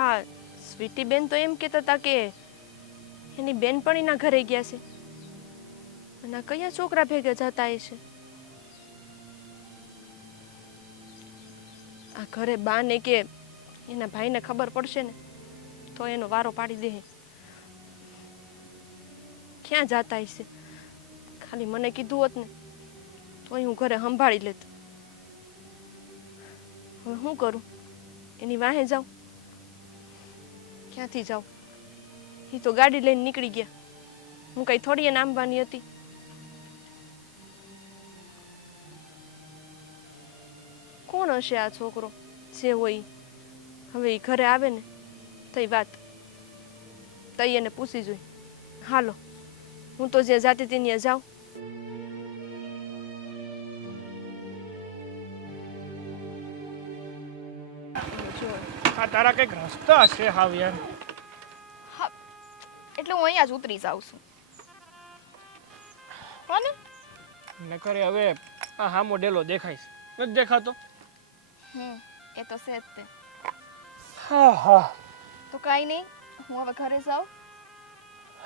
હા, સ્વીટી બેન તો એમ કહેતા હતા કે એની બેનપણીના ઘરે ગયા છે અને આ કયા છોકરા ભેગા જતા હશે. આ ઘરે બાને કે એના ભાઈને ખબર પડશે ને તો એનો વારો પાડી દે. ક્યાં જતા હશે? ખાલી મને કીધું હોત ને તો હું ઘરે સંભાળી લેત. હવે શું કરું? એની વાહે જાઉં? ક્યાંથી જાઉં? એ તો ગાડી લઈને નીકળી ગયા. હું કઈ થોડી એને આંબવાની હતી. કોણ હશે આ છોકરો જે હોય? હવે એ ઘરે આવે ને તઈ વાત, તઈ એને પૂછી જોઈ. હાલો, હું તો જે જાતી હતી ત્યાં જાઉં. આ તારા કઈક રસ્તા છે હાવ યાર. હા, એટલે હું અહીંયા જ ઉતરી જાઉં છું. કોને? નકરે હવે આ હા મોડેલો દેખાય છે, નથી દેખાતો? એ તો છે જ તે. હા હા, તો કાંઈ નહીં, હું હવે ઘરે જાઉં.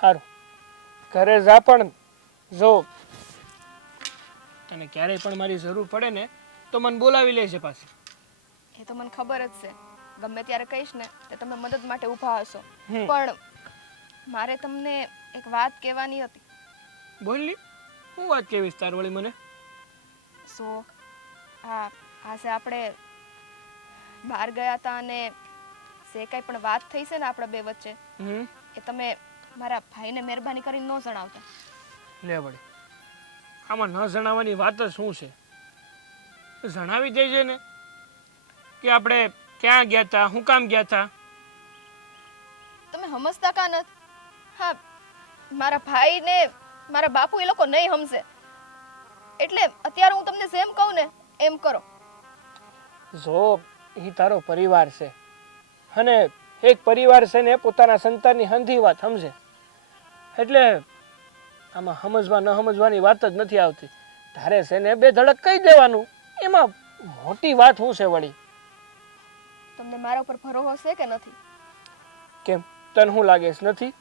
સારું, ઘરે જા. પણ જો તને ક્યારેય પણ મારી જરૂર પડે ને તો મને બોલાવી લેજે પાછી. એ તો મને ખબર જ છે, ગમે ત્યારે કહીશ ને તો તમે મદદ માટે ઊભા હશો. પણ મારે તમને એક વાત કહેવાની હતી. બોલની, હું વાત કેવીશ તાર વળી મને? હા, આજે આપણે બહાર ગયા હતા અને જે કાંઈ પણ વાત થઈ છે ને આપણા બે વચ્ચે, એ તમે મારા ભાઈને મહેરબાની કરીને ન જણાવતા. લે વળી, આમાં ન જણાવવાની વાત જ શું છે? જણાવી દેજે ને કે આપણે ક્યાં ગયા હતા, હું કામ ગયા હતા. તમે સમજતા કા નથી? હા, મારા ભાઈ ને મારા બાપુ એ લોકો નહીં સમજે, એટલે અત્યારે હું તમને જેમ કહું ને એમ કરો. જો એ તારો પરિવાર છે અને એક પરિવાર છે ને પોતાના સંતાનની હંધી વાત સમજે, એટલે આમાં સમજવા ન સમજવાની વાત જ નથી આવતી. તારે છે ને બે ધડક કહી દેવાનું, એમાં મોટી વાત શું છે વળી? તમને મારા ઉપર ભરોસો છે કે નથી? કેમ, તને શું લાગે છે નથી?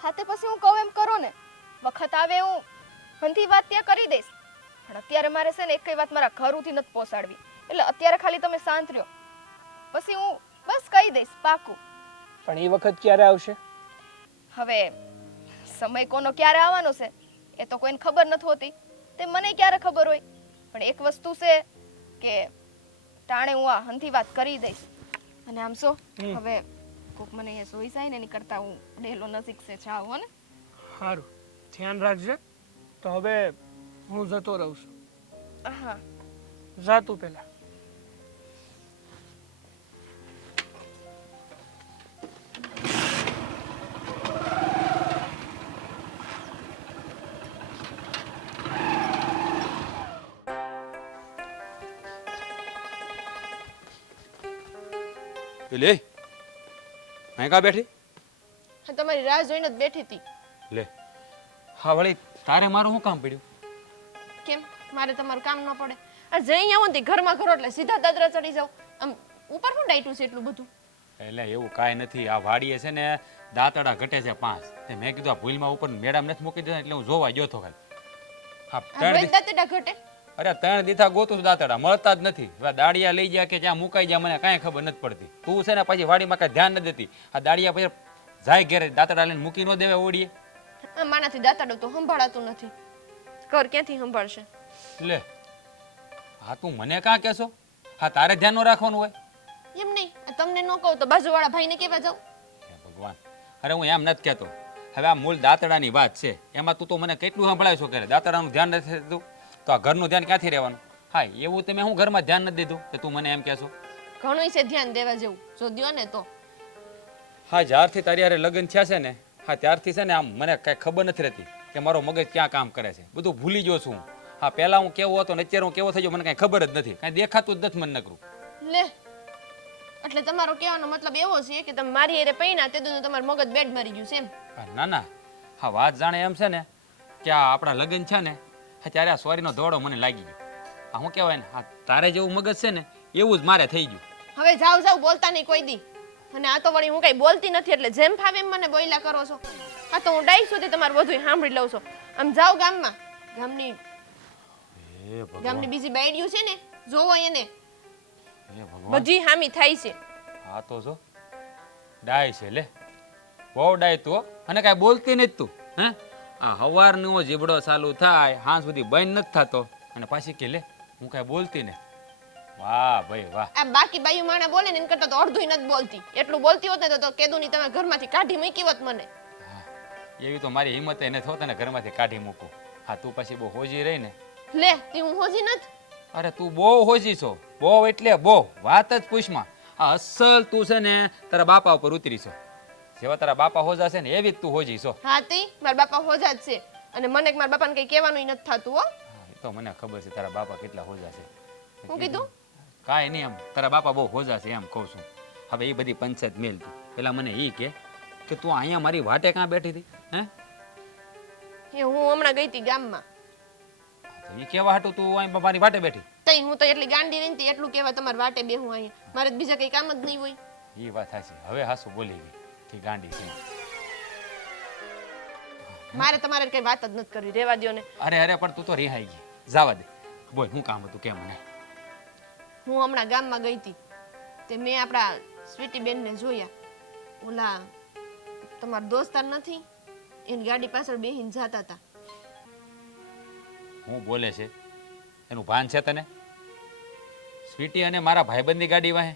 હા, તે પછી હું કહું એમ કરો ને. વખત આવે હું હંધી વાત ત્યાં કરી દઈશ, પણ અત્યારે મારે છે ને એક વાત મારા ઘરથી નથી પહોંચાડવી. એટલે અત્યારે ખાલી તમે શાંત રહ્યો, પછી હું બસ કહી દઈશ પાકું. પણ એ વખત ક્યારે આવશે? હવે સમય કોનો ક્યારે આવવાનો છે એ તો કોઈને ખબર નથી હોતી, તે મને ક્યારે ખબર હોય. પણ એક વસ્તુ છે કે ટાણે હું આ હંધી વાત કરી દઈશ. અને આમ શું હવે કોક મને અહીંયા સોઈ જાય ને એની કરતા હું ડેલો નજીક છે જાઉં. હો ને? સારું, ધ્યાન રાખજે. તો હવે હું જતો રહું છું. હા, જા તું પેલા. લે અહીં કા બેઠી? તમારી રાહ જોઈને જ બેઠી હતી. લે હા વળી, તારે મારું શું કામ પડ્યું? કેમ મારે તમારું કામ ન પડે? આ જઈ આવો ને ઘરમાં ઘરો એટલે સીધા દાદરા ચડી જાવ. આમ ઉપર શું ડાયટું છે એટલું બધું? એટલે એવું કાંઈ નથી. આ વાડીએ છે ને દાંતડા ઘટે છે 5. તે મેં કીધું આ ભૂલમાં ઉપર મેડમ નથી મૂકી દેતા, એટલે હું જોવા ગયો તો ખાલી. હા, રોજ દાંતડા ઘટે? અરે 3 દીથા ગોતું દાંતડા મળતા જ નથી. હવે દાડિયા લઈ ગયા કે જ્યાં મુકાઈ ગયા મને કાંઈ ખબર નથી પડતી. તું છે ને પછી વાડીમાં કાંઈ ધ્યાન નથી દેતી. આ દાડિયા પછી જાય ઘેરે દાંતડા લઈને મૂકી ન દેવે ઓડીએ. મારાથી દાંતડું તો સંભાળાતું નથી. ઘર ક્યાંથી સંભાળશે? લે હા, તું મને કાં કહેશો? હા, તારે ધ્યાન ન રાખવાનું હોય? એમ નહીં, તમને ન કહું તો બાજુવાળા ભાઈને કેવા જાઉં? હે ભગવાન, અરે હું એમ નથી કહેતો. હવે આ મૂળ દાંતડાની વાત છે, એમાં તું તો મને કેટલું સંભળાવીશું કરે દાંતડાનું ધ્યાન નથી દીધું તો આ ઘરનું ધ્યાન ક્યાંથી રહેવાનું? હા, એવું તમે હું ઘરમાં ધ્યાન નથી દીધું કે તું મને એમ કહેશો? ઘણું છે ધ્યાન દેવા જેવું, જો દ્યો ને તો. હા, જ્યારથી તારી હારે લગ્ન થયા છે ને, હા ત્યારથી છે ને આમ મને કાંઈ ખબર નથી રહેતી કે મારો મગજ ક્યાં કામ કરે છે. બધું ભૂલી ગયો છું હું. હા, પહેલાં હું કેવો હતો ને અત્યારે હું કેવો થઈ ગયો મને કાંઈ ખબર જ નથી. કાંઈ દેખાતું જ નથી મને નકરું. લે, એટલે તમારો કહેવાનો મતલબ એવો છે કે તમે મારી હારે પૈણા તે દુનું તમારું મગજ બેડ મારી ગયું છે એમ? ના ના, હા વાત જાણે એમ છે ને કે આ આપણા લગ્ન છે ને ત્યારે આ સોરીનો દોડો મને લાગી ગયો. હા, શું કહેવાય ને, હા તારે જેવું મગજ છે ને એવું જ મારે થઈ ગયું. હવે જાવ જાવ બોલતા નહીં કોઈ દી. અને આ તો વળી હું કઈ બોલતી નથી એટલે જેમ ફાવે એમ મને બોલ્યા કરો છો. આ તો હું ડાઈ સુધી તમારું બધું સાંભળી લઉં છું. આમ જાઓ ગામમાં, ગામની હે ભગવાન, ગામની બીજી બાયડીઓ છે ને, જોવો એને હે ભગવાન, બધી હામી થાય છે. આ તો જો ડાય છે લે, બહુ ડાય તું હો. અને કાંઈ બોલતી નથી તું. હે આ હવારનો જીબડો ચાલુ થાય હાં સુધી બંધ નથી થતો અને પાછી કે લે હું કાંઈ બોલતી ને. વાહ ભાઈ વાહ. આ બાકી બાયુ માણા બોલે ને એન કરતા તો અડધુંય નથી બોલતી. એટલું બોલતી હોત ને તો કેદુની તમે ઘરમાંથી કાઢી મૂકી હોત મને. એવી તો મારી હિંમત નથી હોત ને ઘરમાંથી કાઢી મૂકું. હા તું પછી બહુ હોજી રહી ને. લે તી હું હોજી નથી. અરે તું બહુ હોજી છો, બહુ એટલે બહુ. વાત જ પૂછમાં. આ અસલ તું છે ને તારા બાપા ઉપર ઉતરી છો. જેવા તારા બાપા હોજા છે ને એવી જ તું હોજી છો. હા તી મારા બાપા હોજા જ છે અને મને મારા બાપાને કઈ કહેવાનું નથી થતું હો. હા, એ તો મને ખબર છે તારા બાપા કેટલા હોજા છે. હું કીધું કાંઈ નહીં, એમ તારા બાપા બહુ હોજા છે એમ કહું છું. હવે એ બધી પંચાયત મેલ તું પેલા મને એ કે તું અહીંયા મારી વાટે કાં બેઠી હતી? હે એ હું હમણાં ગઈ હતી ગામમાં. એ કેવા હાટું તું અહીં મારી વાટે બેઠી? તઈ હું તો એટલી ગાંડી રહી હતી એટલું કહેવાય તમારે વાટે બેહું અહીંયા. મારે તો બીજા કઈ કામ જ નહીં હોય. એ વાત સાચી. હવે હાસુ બોલી ગઈ કે ગાંડી છે. મારે તમારે કઈ વાત જ નથી કરવી, રેવા દ્યો ને. અરે અરે પણ તું તો રિહાઈ ગઈ. જવા દે. બોલ શું કામ હતું કે મને? હું હમણાં ગામમાં ગઈ હતી તે મેં આપણા સ્વીટી બેનને જોયા. ઓલા તમારા દોસ્તાર નથી એની ગાડી પાછળ બેહીને જાતા હતા. હું બોલે છે એનું ભાન છે તને? સ્વીટી અને મારા ભાઈબંધની ગાડી વાહે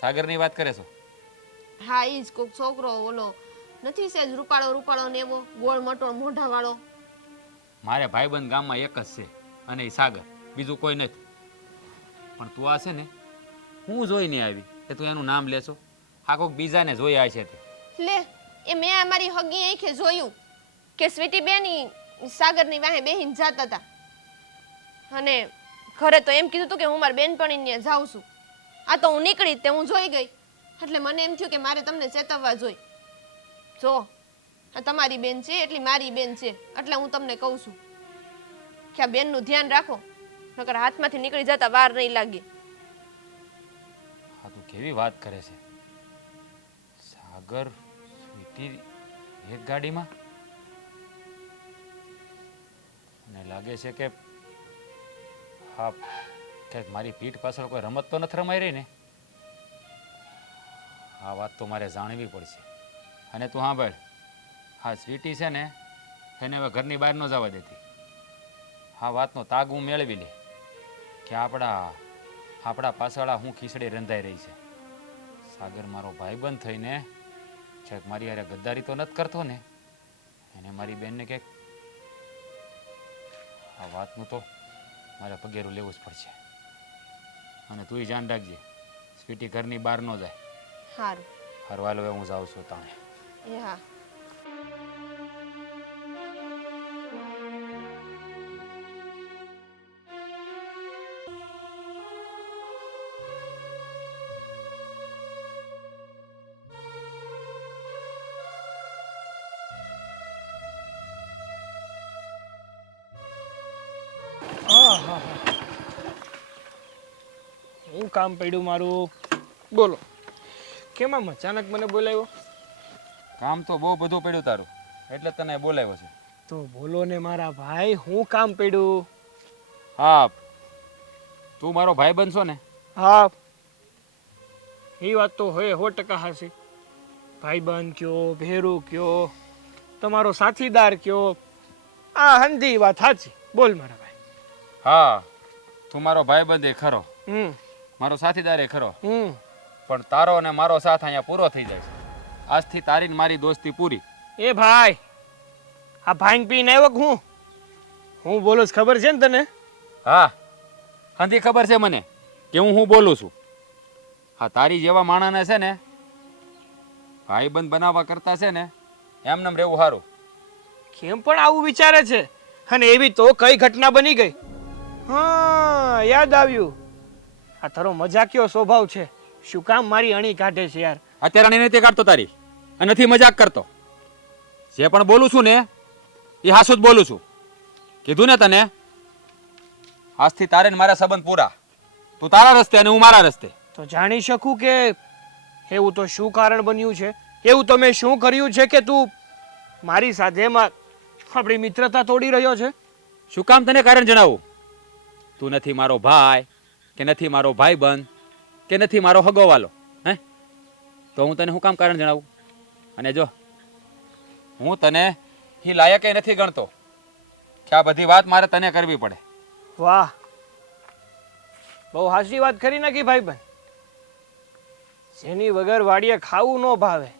સાગરની વાત કરે છો? હા ઈ જ કોક છોકરો ઓલો નથી સેજ રૂપાળો રૂપાળો ને એવો ગોળ મટોળ મોઢા વાળો. મારે ભાઈબંધ ગામમાં એક જ છે અને એ સાગર, બીજું કોઈ નથી. પણ તું આ છે ને હું જોઈને આવી કે તું એનું નામ લેશો? આ કોઈક બીજાને જોઈ આવે છે તે. લે એ મેં અમારી હગી આંખે જોયું કે સ્વીટી બેની સાગરની વાહે બેહીને જાતા હતા અને ઘરે તો એમ કીધું હતું કે હું મારી બેનપણીને જાઉં છું. આ તો હું નીકળી તે હું જોઈ ગઈ એટલે મને એમ થયું કે મારે તમને ચેતવવા જોઈ. જો આ તમારી બેન છે એટલી મારી બેન છે એટલે હું તમને કહું છું કે આ બેનનું ધ્યાન રાખો નકર હાથમાંથી નીકળી જતા વાર નહીં લાગે. હા તું કેવી વાત કરે છે? સાગર સ્વીટી એક ગાડીમાં? મને લાગે છે કે હા કંઈક મારી પીઠ પાછળ કોઈ રમત તો નથી રમાઈ રહી ને? આ વાત તો મારે જાણવી પડશે. અને તું સાંભળ, હા સ્વીટી છે ને એને હવે ઘરની બહાર ન જવા દેતી. હા વાતનો તાગ હું મેળવી લે કે આપણા પાછળ હું ખીચડી રંધાઈ રહી છે. સાગર મારો ભાઈબંધ થઈને છેક મારી યારે ગદ્દારી તો નથી કરતો ને? એને મારી બેનને કંઈક આ વાતનું તો મારે પગેરું લેવું જ પડશે. અને તું ધ્યાન રાખજે સ્વીટી ઘરની બહાર ન જાય. સારું હરવાલો હું જાઉં છું તાણે. એ હા. હું કામ પડ્યું મારું? બોલો કેમ આમ અચાનક મને બોલાવ્યો? કામ તો બહુ બધું પડ્યું તારું એટલે તને બોલાવ્યો છે. તો બોલો ને મારા ભાઈ, હું કામ પડ્યું? હા તું મારો ભાઈબંધ છો ને? હા એ વાત તો હોય 100% હાચી. ભાઈબંધ કયો, ભેરું કયો, તમારો સાથીદાર કયો, આ હંધી વાત સાચી. બોલ મારા ભાઈ. હા તું મારો ભાઈબંધ એ ખરો, મારો સાથીદાર એ ખરો, પણ તારો અને મારો સાથ અહીંયા પૂરો થઈ જાય છે. આજથી તારી ને મારી દોસ્તી પૂરી. એ ભાઈ આ ભાંગ પીને આવ્યો હું બોલું ખબર છે ને તને? હા હંધી ખબર છે મને કે હું બોલું છું. હા તારી જેવા માણસને છે ને ભાઈબંધ બનાવવા કરતા છે ને એમનેમ રહેવું સારું. કેમ પણ આવું વિચારે છે? અને એવી તો કઈ ઘટના બની ગઈ? હા યાદ આવ્યું. આ તારો મજાકિયો સ્વભાવ છે. શું કામ મારી અણી કાઢે છે યાર? અત્યારે અણી નથી કાઢતો તારી અને નથી મજાક કરતો. જે પણ બોલું છું ને એ હાસું જ બોલું છું. કીધું ને તને આજથી તારે ને મારા સંબંધ પૂરા. તું તારા રસ્તે અને હું મારા રસ્તે. તો જાણી શકું કે એવું તો શું કારણ બન્યું છે? એવું તો મેં શું કર્યું છે કે તું મારી સાથે આપણી મિત્રતા તોડી રહ્યો છે? શું કામ તને કારણ જણાવું? તું નથી મારો ભાઈ, કે નથી મારો ભાઈબંધ, કે નથી મારો હગોવાલો, હે? તો હું તને શું કામ કારણ જણાવું? અને જો હું તને એ લાયકે નથી ગણતો કે આ બધી વાત મારે તને કરવી પડે. વાહ, બહુ હાચી વાત કરી નાખી ભાઈબંધ. જેની વગર વાડીએ ખાવું ન ભાવે,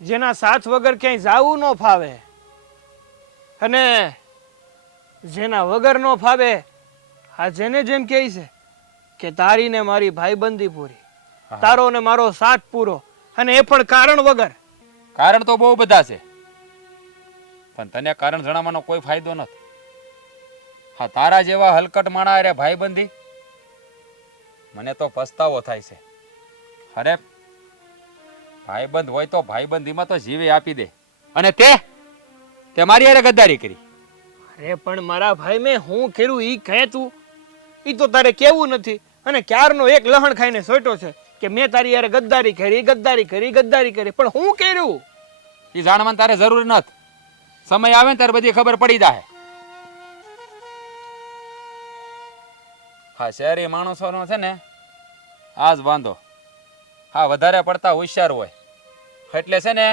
જેના સાથ વગર ક્યાંય જાવું ન ફાવે, અને જેના વગર ન ફાવે, આ જેને જેમ કહે છે કે તારી ને મારી ભાઈબંધી પૂરી, તારો ને મારો સાથ પૂરો, અને એ પણ કારણ વગર. કારણ તો બહુ બધા છે, પણ તને કારણ જણાવવાનો કોઈ ફાયદો નથી. હા, તારા જેવા હલકટ માણા અરે ભાઈબંધી, મને તો પસ્તાવો થાય છે. અરે ભાઈબંધ હોય તો ભાઈબંધીમાં તો જીવે આપી દે, અને તે મારી હારે ગદ્દારી કરી. અરે પણ મારા ભાઈ મેં હું કર્યું ઈ કહે તું. ઈ તો તારે કેવું નથી, અને ક્યારનો એક લહણ ખાઈને સોટ્યો છે કે મેં તારી યાર ગદ્દારી કરી, પણ હું કર્યું એ જાણવાની તારે જરૂર નથી. સમય આવે ને ત્યારે બધી ખબર પડી જાય. હા, શહેરી માણસોનો છે ને આ જ વાંધો. હા, વધારે પડતા હોશિયાર હોય એટલે છે ને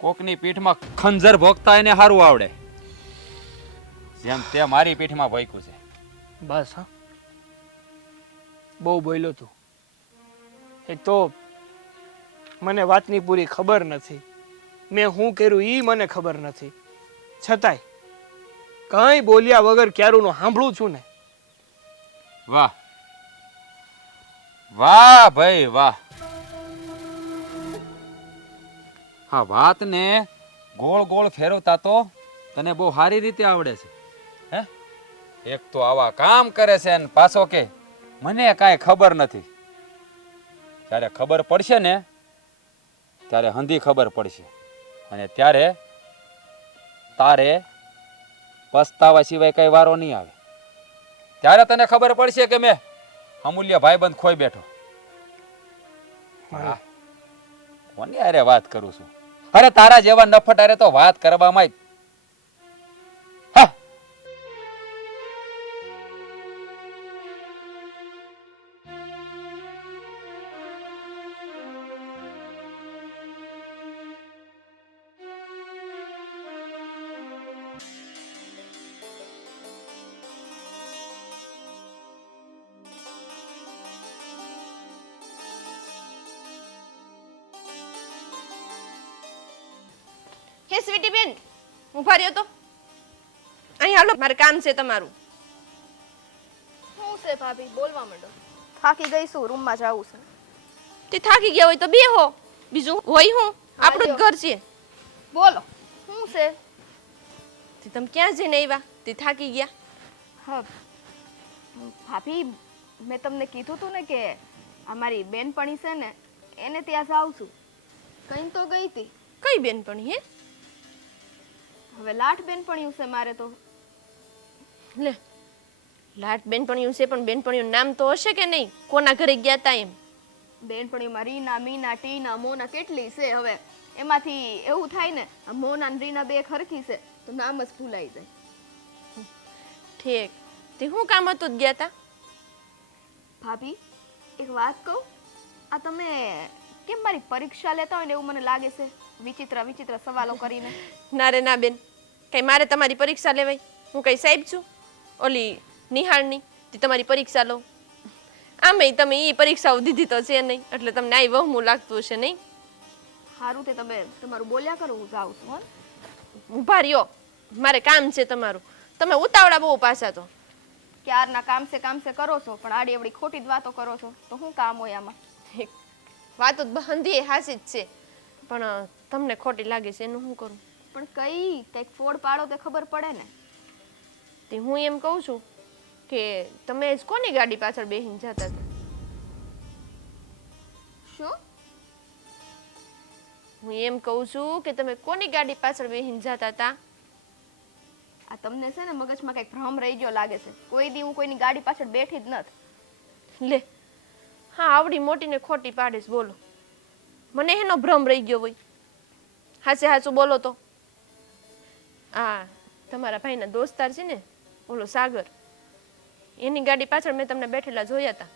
કોકની પીઠમાં ખંજર ભોગતા એને સારું આવડે, જેમ તે મારી પીઠમાં ભોંક્યું છે. બસ. હા, બહુ બોલ્યો તું. એક તો મને વાતની પૂરી ખબર નથી, મેં હું કર્યું ઈ મને ખબર નથી, છતાંય કઈ બોલ્યા વગર ક્યારુંનું સાંભળું છું ને. વાહ વાહ ભાઈ વાહ. હા, વાતને ગોળ ગોળ ફેરવતા તો તને બહુ સારી રીતે આવડે છે, હે? એક તો આવા કામ કરે છે ને પાછો કે મને કાંઈ ખબર નથી. જ્યારે ખબર પડશે ને ત્યારે હંધી ખબર પડશે, અને ત્યારે તારે પસ્તાવા સિવાય કઈ વારો નહીં આવે. ત્યારે તને ખબર પડશે કે મેં અમૂલ્ય ભાઈબંધ ખોઈ બેઠો. હા, કોની અરે વાત કરું છું? અરે તારા જેવા નફટ અરે તો વાત કરવામાં હે સ્વીટી બેન, ઊભા રહ્યો તો. અહીં હાલો, મારે કામ છે તમારું. શું છે ભાભી? બોલવા માંડો. થાકી ગઈ છું, રૂમમાં જાવું છે. તે થાકી ગયા હોય તો બેહો, બીજું હોય હું? આપણું જ ઘર છે. બોલો, શું છે? તે તમે ક્યાં જઈને આવ્યા? તે થાકી ગયા? હા ભાભી, મેં તમને કીધું તું ને કે અમારી બેનપણી છે ને એને ત્યાં જાઉં છું. કઈ તો ગઈ હતી. કઈ બેનપણી? હે, હવે લાઠ બેનપણીયું છે મારે તો. લે, લાટ બેનપણીયું છે, પણ બેનપણીયું નામ તો હશે કે નહીં? કોના ઘરે ગયા તા એમ? બેનપણીઓમાં રીના, મીના, ટીના, મોના કેટલી છે. હવે એમાંથી એવું થાય ને આ મોના ને રીના બે ખરખી છે તો નામ જ ભૂલાઈ જાય. ઠીક, તે શું કામ હતું જ ગયા તા? ભાભી, એક વાત કહું, આ તમે કેમ મારી પરીક્ષા લેતા હોય ને એવું મને લાગે છે, વિચિત્ર વિચિત્ર સવાલો કરીને. ના રે ના બેન, કઈ મારે તમારી પરીક્ષા લેવાય? હું કઈ સાહેબ છું ઓલી નિહાળની તે તમારી પરીક્ષા લો? આમે તમે એ પરીક્ષાઓ દીધી તો છે નહીં, એટલે તમને આ વહમું લાગતું હશે નહીં? સારું તે તમે તમારું બોલ્યા કરો, હું જાઉં છું. હો, ઊભા રહ્યો, મારે કામ છે તમારું. તમે ઉતાવળા બહુ પાછા તો. ક્યારના કામ છે કરો છો, પણ આડી એવડી ખોટી જ વાતો કરો છો તો શું કામ હોય આમાં? વાતો બંધી હાસી જ છે, પણ તમને ખોટી લાગે છે એનું શું કરું? પણ કંઈક ફોડ પાડો તે ખબર પડે ને. તે હું એમ કહું છું કે તમે જ કોની ગાડી પાછળ બેહીને જતા હતા? શું? હું એમ કહું છું કે તમે કોની ગાડી પાછળ બેહીને જતા હતા? આ તમને છે ને મગજમાં કઈક ભ્રમ રહી ગયો લાગે છે. કોઈ દી હું કોઈની ગાડી પાછળ બેઠી જ નથી. લે, હા આવડી મોટીને ખોટી પાડીશ બોલો. મને એનો ભ્રમ રહી ગયો હોય. હાચે હાચું બોલો તો. આ તમારા ભાઈના દોસ્તાર છે ને ઓલો સાગર, એની ગાડી પાછળ મેં તમને બેઠેલા જોયા હતા.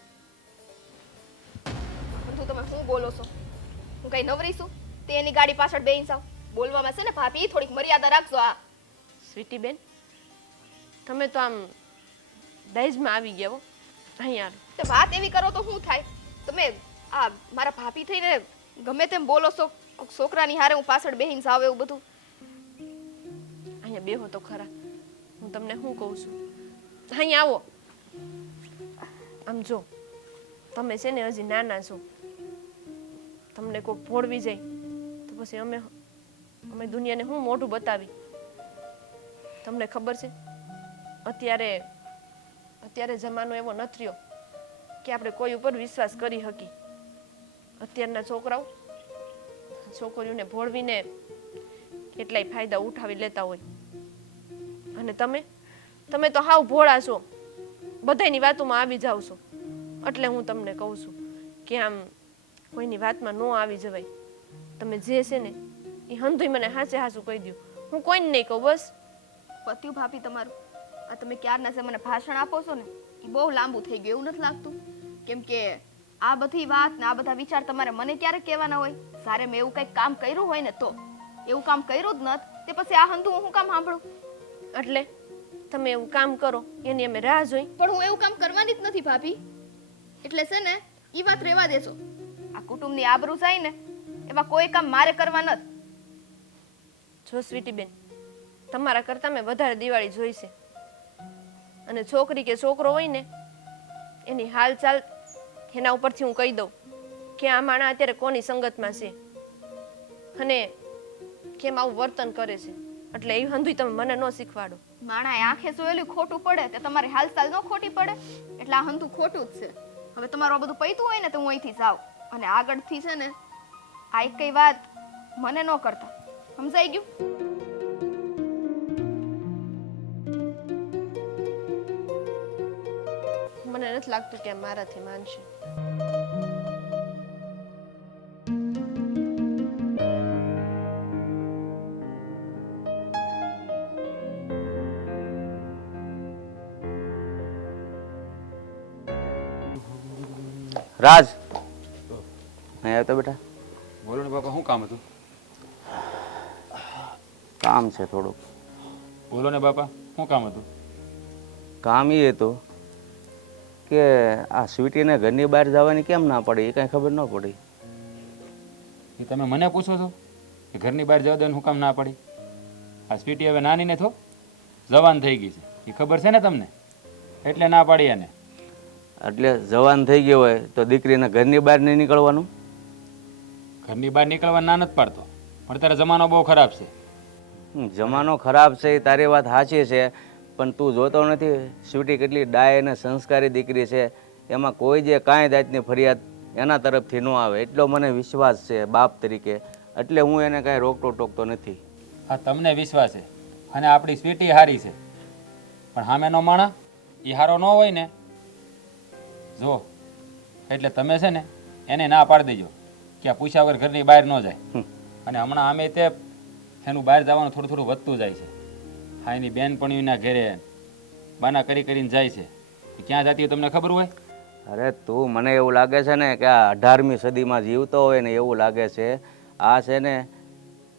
બધું તમે શું બોલો છો? હું કઈ નવરી છું તે એની ગાડી પાછળ બેહીને જાવ? બોલવામાં છે ને ભાભી થોડીક મર્યાદા રાખજો. આ સ્વીટી બેન, તમે તો આમ દહેજમાં આવી ગયા હો. અહીંયા તે વાત એવી કરો તો શું થાય? તમે આ મારા ભાભી થઈને ગમે તેમ બોલો છો. કોક છોકરાની હારે હું પાછળ બેહીને જાવ એવું બધું? અહીંયા બેહો તો ખરા. હું તમને શું કહું છું, અહીંયા આવો. આમ જો, તમે છે ને હજી નાના છો. તમને કોઈક ભોળવી જાય તો પછી અમે દુનિયાને શું મોઢું બતાવી? તમને ખબર છે અત્યારે જમાનો એવો નથી રહ્યો કે આપણે કોઈ ઉપર વિશ્વાસ કરી શકીએ. અત્યારના છોકરાઓ છોકરીઓને ભોળવીને કેટલાય ફાયદા ઉઠાવી લેતા હોય. અને તમે તો હાવ ભોળા છો, બધાયની વાતોમાં આવી જાવ છો. એટલે હું તમને કહું છું કે આમ કોઈની વાતમાં ન આવી જવાય. તમે જે છે ને એ હંધુય મને હાચે હાચું કહી દો. હું કોઈને નહીં કહું બસ. પત્યું ભાભી તમારું. આ તમે ક્યારના છે મને ભાષણ આપો છો ને એ બહુ લાંબુ થઈ ગયું એવું નથી લાગતું? કેમ કે આ બધી વાત ને આ બધા વિચાર તમારે મને ક્યારે કહેવાના હોય? જ્યારે મેં એવું કંઈક કામ કર્યું હોય ને તો. એવું કામ કર્યું જ નથી તે પછી આ હંધું હું કામ સાંભળું? એટલે તમે એવું કામ કરો એની અમે રાહ જોઈ. પણ હું એવું કામ કરવાની જ નથી ભાભી. એટલે છે ને એ વાત રહેવા દેજો. આ કુટુંબની આબરૂ જાય ને એવા કોઈ કામ મારે કરવા નથી. જો સ્વીટી બેન, તમારા કરતાં મેં વધારે દિવાળી જોઈ છે. અને છોકરી કે છોકરો હોય ને એની હાલચાલ એના ઉપરથી હું કહી દઉં કે આ માણસ અત્યારે કોની સંગતમાં છે અને કેમ આવું વર્તન કરે છે. એટલે એ હંધુય તમે મને ન શીખવાડો. માણાએ આંખે જોયેલું ખોટું પડે તે તમારી હાલચાલ ન ખોટી પડે એટલે આ હંધું ખોટું જ છે. હવે તમારું આ બધું પૈતું હોય ને તો હું અહીંથી જાઉં. અને આગળથી છે ને આ એક કઈ વાત મને ન કરતા. સમજાઈ ગયું? મને નથી લાગતું કે આ મારાથી માનશે. રાજ, અહીં આવતો બેટા. બોલો ને બાપા, શું કામ હતું? કામ છે થોડુંક. બોલો ને બાપા, શું કામ હતું? કામ એ હતું કે આ સ્વીટીને ઘરની બહાર જવાની કેમ ના પડી એ કાંઈ ખબર ન પડી. એ તમે મને પૂછો છો કે ઘરની બહાર જવા દેવાનું શું કામ ના પડી? આ સ્વીટી હવે નાની ને થો જવાન થઈ ગઈ છે, એ ખબર છે ને તમને? એટલે ના પાડી એને. એટલે જવાન થઈ ગયો હોય તો દીકરીને ઘરની બહાર નહીં નીકળવાનું? ઘરની બહાર નીકળવા ના નથી પાડતો, પણ ત્યારે જમાનો બહુ ખરાબ છે. જમાનો ખરાબ છે એ તારી વાત સાચી છે, પણ તું જોતો નથી સ્વીટી કેટલી ડાય અને સંસ્કારી દીકરી છે. એમાં કોઈ જે કાંઈ જાતની ફરિયાદ એના તરફથી ન આવે એટલો મને વિશ્વાસ છે બાપ તરીકે. એટલે હું એને કાંઈ રોકતો ટોકતો નથી. હા, તમને વિશ્વાસ છે અને આપણી સ્વીટી હારી છે, પણ સામેનો માણસ એ હારો ન હોય ને જો એટલે તમે છે ને એને ના પાડી દેજો કે આ પૂછ્યા વગર ઘરની બહાર ન જાય. અને હમણાં આમે તે એનું બહાર જવાનું થોડું થોડું વધતું જાય છે. હા, એની બેનપણીઓના ઘરે બાના કરીને જાય છે. એ ક્યાં જતી હોય તમને ખબર હોય? અરે તું, મને એવું લાગે છે ને કે આ 18મી સદીમાં જીવતો હોય ને એવું લાગે છે. આ છે ને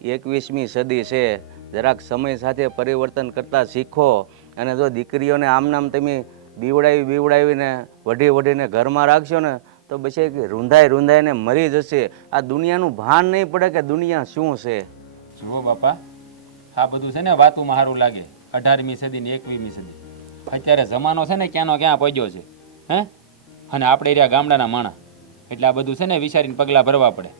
21મી સદી છે. જરાક સમય સાથે પરિવર્તન કરતા શીખો. અને જો દીકરીઓને આમ નામ તમે બીવડાવીને વઢીને ઘરમાં રાખશો ને તો પછી રૂંધાઈને મરી જશે. આ દુનિયાનું ભાન નહીં પડે કે દુનિયા શું છે. જુઓ બાપા, આ બધું છે ને વાતુમાં સારું લાગે. 18મી સદી ને 21મી સદી, અત્યારે જમાનો છે ને ક્યાંનો ક્યાં પહોંચ્યો છે. હે, અને આપણે રહ્યા ગામડાના માણસ, એટલે આ બધું છે ને વિચારીને પગલાં ભરવા પડે.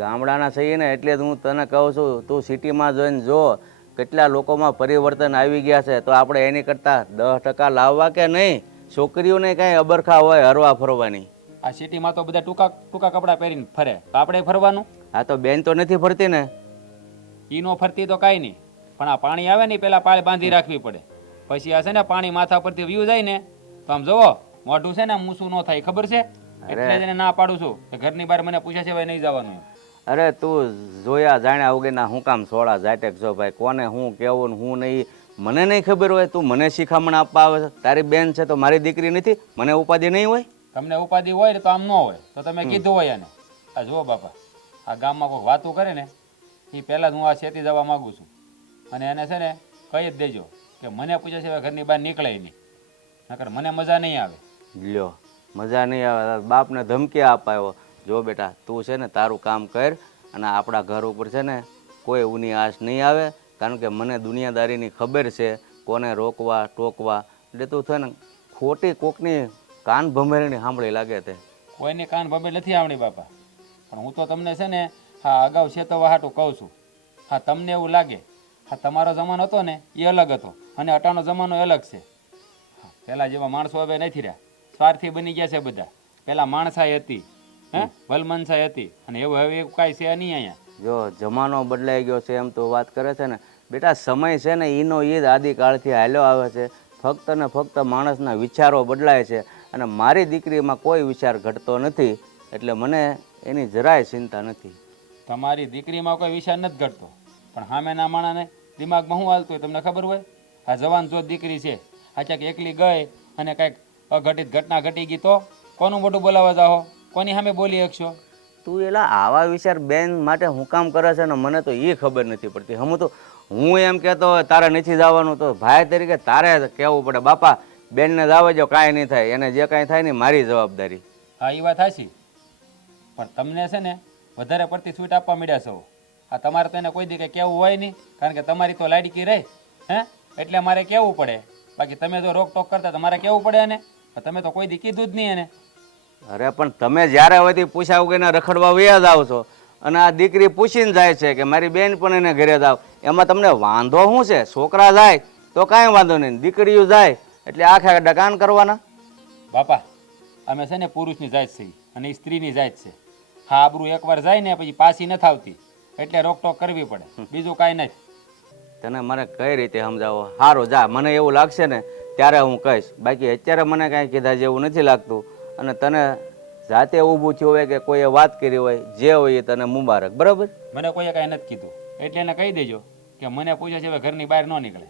ગામડાના છીએ ને એટલે હું તને કહું છું, તું સિટીમાં જોઈને જો કેટલા લોકોમાં પરિવર્તન આવી ગયા છે. તો આપણે એની કરતાં 10% લાવવા કે નહીં? છોકરીઓને કાંઈ અબરખા હોય હરવા ફરવાની. આ સિટીમાં તો બધા ટૂંકા કપડાં પહેરીને ફરે, તો આપણે ફરવાનું? આ તો બેન તો નથી ફરતી ને. ઈ નો ફરતી તો કાંઈ નહીં, પણ આ પાણી આવે ને પેલા પાળ બાંધી રાખવી પડે. પછી આ છે ને પાણી માથા પરથી વ્યૂ જાય ને તો આમ જુઓ મોઢું છે ને મૂસું ન થાય, ખબર છે? એટલે જ એને ના પાડું છું કે ઘરની બહાર મને પૂછ્યા સિવાય નહીં જવાનું એમ. અરે તું જોયા જાણ્યા વગરના હું કામ સોળા જાટેક છો ભાઈ, કોને હું કેવું ને હું નહીં મને નહીં ખબર હોય, તું મને શિખામણ આપવા આવે છે? તારી બેન છે તો મારી દીકરી નથી, મને ઉપાધિ નહીં હોય? તમને ઉપાધિ હોય ને તો આમ ન હોય તો તમે કીધું હોય એને. આ જુઓ બાપા, આ ગામમાં કોઈ વાતું કરે ને એ પહેલાં જ હું આ છેતી જવા માગું છું, અને એને છે ને કહી જ દેજો કે મને પૂછે છે ઘરની બહાર નીકળે નહીં, નકર મને મજા નહીં આવે. લ્યો મજા નહીં આવે, બાપને ધમકી અપાયો. જો બેટા તું છે ને તારું કામ કર, અને આપણા ઘર ઉપર છે ને કોઈ ઊની આશ નહીં આવે, કારણ કે મને દુનિયાદારીની ખબર છે કોને રોકવા ટોકવા. એટલે તું છે ને ખોટી કોકની કાન ભમેરણી સાંભળી લાગે તે. કોઈની કાન ભબે નથી આવડી બાપા, પણ હું તો તમને છે ને હા અગાઉ છેતવવા હાટું કહું છું. હા તમને એવું લાગે હા તમારો જમાનો હતો ને એ અલગ હતો અને અટાનો જમાનો અલગ છે. હા પહેલાં જેવા માણસો હવે નથી રહ્યા, સ્વાર્થી બની ગયા છે બધા. પહેલાં માણસાઈ હતી, હે વલમનસાઈ હતી, અને એવું હવે એવું કાંઈ છે નહીં અહીંયા. જો જમાનો બદલાઈ ગયો છે એમ તો વાત કરે છે ને બેટા, સમય છે ને એનો એ જ આદિકાળથી હાલ્યો આવે છે. ફક્ત ને ફક્ત માણસના વિચારો બદલાય છે, અને મારી દીકરીમાં કોઈ વિચાર ઘટતો નથી, એટલે મને એની જરાય ચિંતા નથી. તમારી દીકરીમાં કોઈ વિચાર નથી ઘટતો, પણ સામેના માણાને દિમાગમાં શું હાલતું હોય તમને ખબર હોય? આ જવાન જો દીકરી છે, આ ક્યાંક એકલી ગઈ અને કાંઈક અઘટિત ઘટના ઘટી ગઈ તો કોનું મોઢું બોલાવવા જાઓ? કોની સામે બોલી શકશો? તું એલા આવા વિચાર બેન માટે હું કામ કરે છે ને મને તો એ ખબર નથી પડતી. હું એમ કહેતો હોય તારે નથી જવાનું તો ભાઈ તરીકે તારે કહેવું પડે, બાપા બેનને જવા જો, કાંઈ નહીં થાય, એને જે કાંઈ થાય ને મારી જવાબદારી. હા એ વાત સાચી, પણ તમને છે ને વધારે પડતી છૂટ આપવા મળ્યા છો. આ તમારે તો એને કોઈ દી કંઈ કહેવું હોય નહીં, કારણ કે તમારી તો લાડકી રહી, હે એટલે મારે કહેવું પડે. બાકી તમે જો રોકટોક કરતા તો મારે કહેવું પડે એને, તમે તો કોઈ દી કીધું જ નહીં એને. અરે પણ તમે જ્યારે હોયથી પૂછ્યા વગરના રખડવા વયા જાવ છો, અને આ દીકરી પૂછીને જાય છે કે મારી બેન પણ એને ઘરે જાવ, એમાં તમને વાંધો શું છે? છોકરા જાય તો કાંઈ વાંધો નહીં, દીકરીઓ જાય એટલે આખા ડકાન કરવાના. બાપા અમે છે ને પુરુષની જાત છે અને એ સ્ત્રીની જાત છે. હા આબરૂ એકવાર જાય ને પછી પાછી નથી આવતી, એટલે રોકટોક કરવી પડે, બીજું કાંઈ નથી. તને મારે કઈ રીતે સમજાવો? સારું જા, મને એવું લાગશે ને ત્યારે હું કહીશ, બાકી અત્યારે મને કાંઈ કીધા જેવું નથી લાગતું. અને તને જાતે ઊભું થયું હોય કે કોઈએ વાત કરી હોય, જે હોય એ તને મુબારક, બરાબર? મને કોઈએ કાંઈ નથી કીધું, એટલે એને કહી દેજો કે મને પૂછે છે હવે ઘરની બહાર ન નીકળે.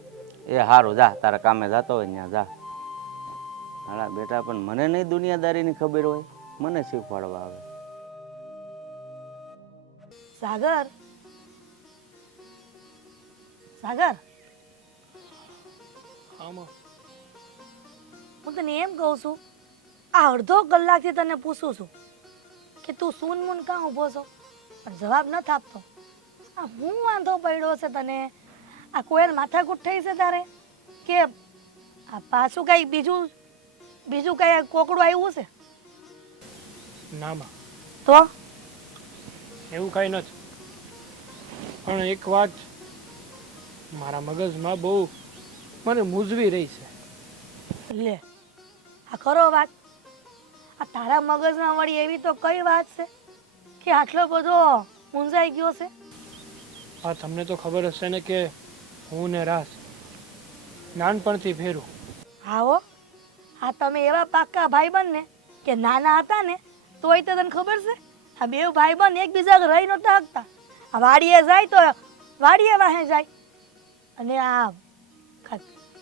એ સારું જા, તારા કામે જતો હોય ત્યાં જા. હાલા બેટા, પણ મને નહીં દુનિયાદારીની ખબર હોય, મને શીખવાડવા આવે. સાગર, સાગર, હું તને એમ કહું છું, આ અડધો કલાકથી તને પૂછું છું કે તું સૂન મૂન કાં ઊભો છો, પણ જવાબ નથી આપતો. આ હું વાંધો પડ્યો છે તને? આ કોઈ માથાકૂટ થઈ છે તારે, કે આ પાછું કઈ બીજું કઈ કોકડું આવ્યું છે? ના માં, તો એવું કાંઈ નથી, પણ એક વાત મારા મગજમાં બહુ મને મૂંઝવી રહી છે. લે આ ખરો વાત? આ તારા મગજમાં વળી એવી તો કઈ વાત છે કે આટલો બધો મૂંઝાઈ ગયો છે? હા તમને તો ખબર હશે ને કે હું ને રાસ નાનપણથી ફેરું. આવો, આ તમે એવા પાક્કા ભાઈબંધ ને કે નાના હતા ને તોય તો તને ખબર છે આ બે ભાઈબંધ એકબીજા રહી નહોતા શકતા. આ વાડીએ જાય તો વાડીએ વાહે જાય, અને આ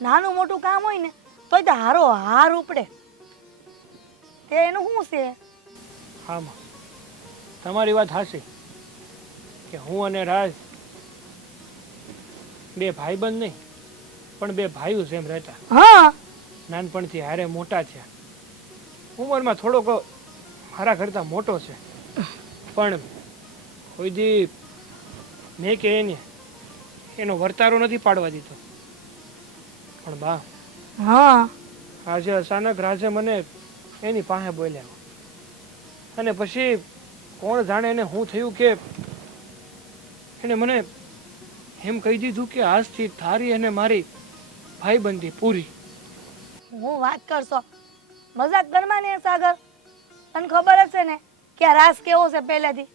નાનું મોટું કામ હોય ને તોય તો હારો હાર ઉપડે. તે એનું શું છે? હા માં, તમારી વાત સાચી કે હું અને રાજ બે ભાઈબંધ નહીં પણ બે ભાઈઓ જેમ રહેતા. હા, નાનપણથી હારે મોટા થયા. ઉંમરમાં થોડોક મારા કરતાં મોટો છે, પણ કોઈ દી મેં કે એનો વર્તારો નથી પાડવા દીધો. પણ બા, હા, આજે અચાનક રાજે મને એની પાસે બોલ્યા, અને પછી કોણ જાણે એને શું થયું કે એને મને એમ કહી દીધું કે આજથી તારી અને મારી ભાઈબંધી પૂરી. હું વાત કરશો? મજાક કરવા ને સાગર, તને ખબર જ છે ને કે આ રાસ કેવો છે પહેલેથી.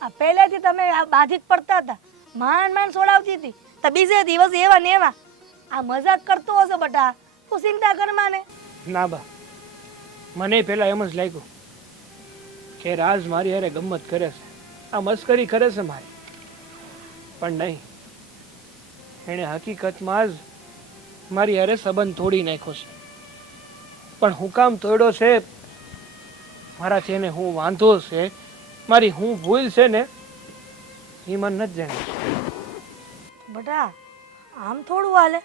આ પહેલેથી તમે આ બાધિત પડતા હતા, માંડ છોડાવતી હતી, તો બીજે દિવસ એવા ને એવા. આ મજાક કરતો હશે બટા, તું ચિંતા કરમાં ને. ના બા, મને પહેલાં એમ જ લાગ્યું કે રાજ મારી હારે ગમ્મત કરે છે, આ મસ્કરી કરે છે મારી. પણ નહીં, એણે હકીકતમાં જ મારી હારે સંબંધ તોડી નાખ્યો છે. પણ હું કામ તોડ્યો છે, મારાથી એને હું વાંધો છે, મારી હું ભૂલ છે ને એ મને નથી જાણે. બટા આમ થોડું હાલે,